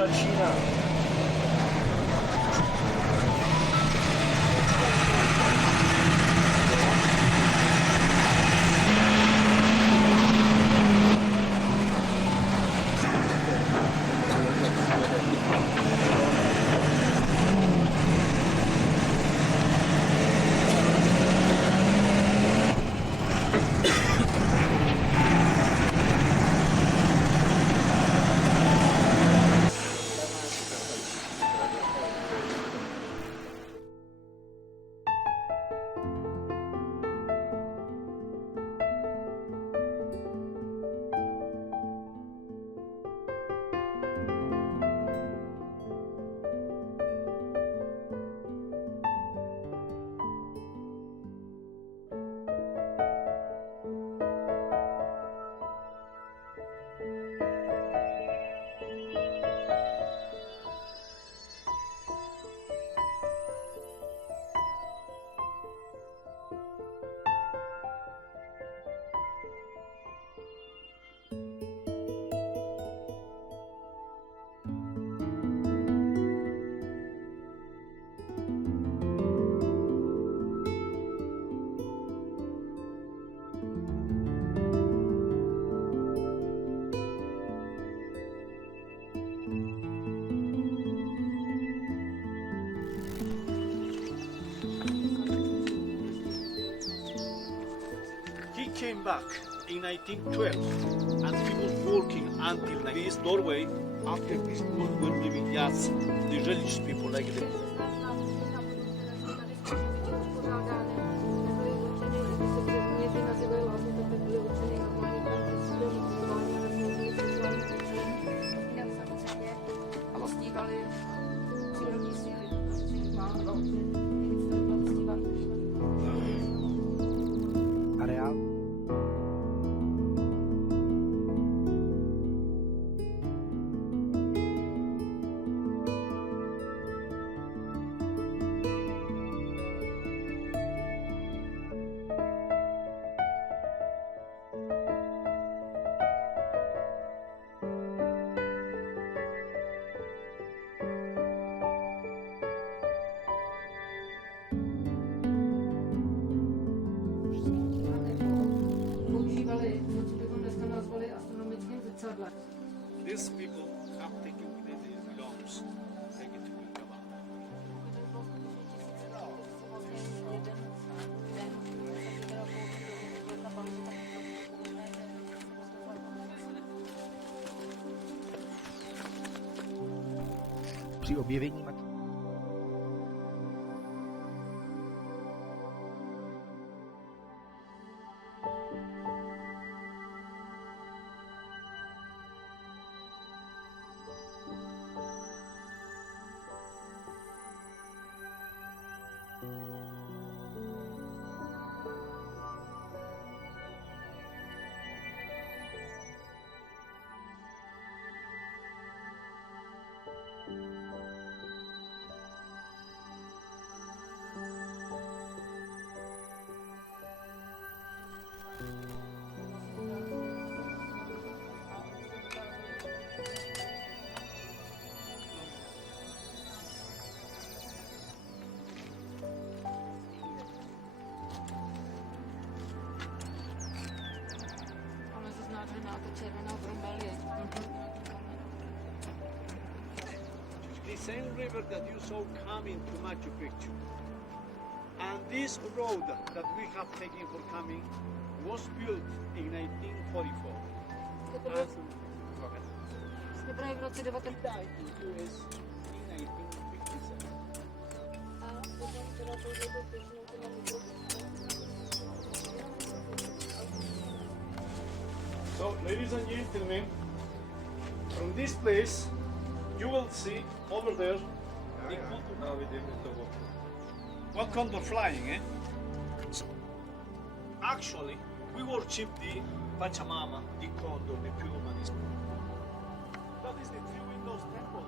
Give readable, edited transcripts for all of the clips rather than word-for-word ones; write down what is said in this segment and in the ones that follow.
začíná. Came back in 1912 and he was working until this doorway. After this wood were giving yards the religious people like this. These people have taken their belongs, take it to Bilbao. Při objevení The same river that you saw coming to Machu Picchu. And this road that we have taken for coming was built in 1944. Jsme byli v roce 19... Died in US in 1957. So, ladies and gentlemen, from this place, you will see over there the condor. What condor flying, eh? So, actually, we worship the Pachamama, the condor, the puma. That is the Three Windows Temple.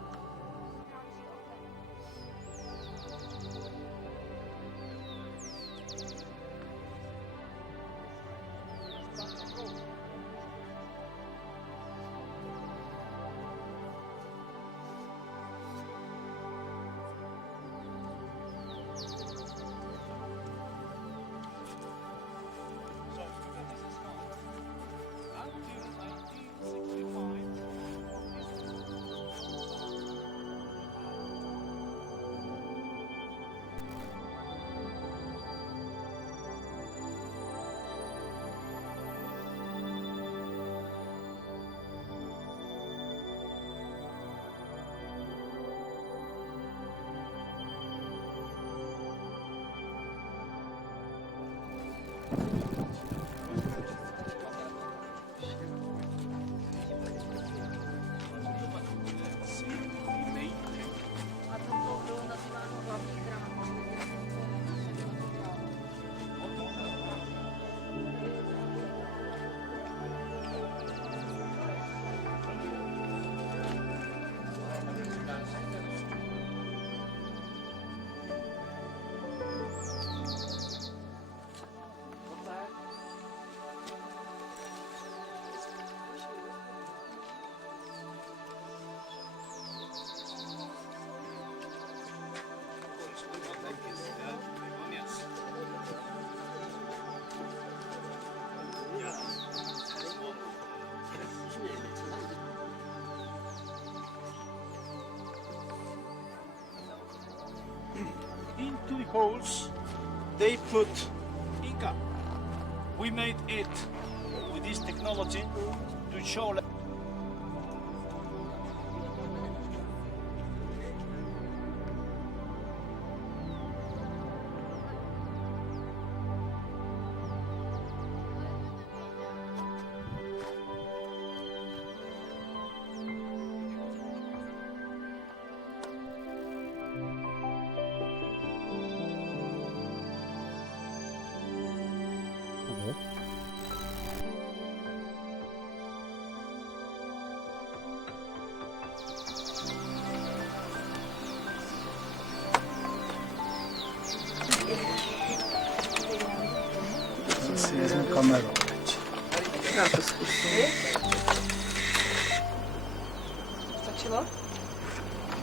into the holes they put Inca. We made it with this technology to show. Wezmę kamerę. Na to spuszczę. Zaczęło?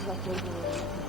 Zapierdolę.